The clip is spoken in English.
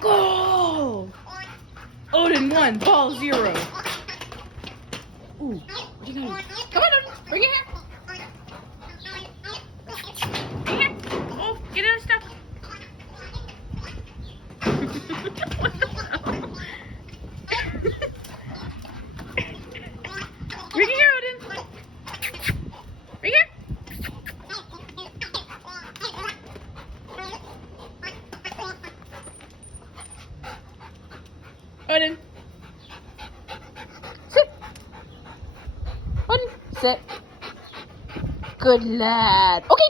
Go! Odin 1, Paul 0. Ooh, what you got? Come on, Odin. Bring it here. Bring it here. Oh, get it stuff. What the hell? Bring it here, Odin. Bring it here. Odin. Sit. Odin, sit. Good lad. Okay.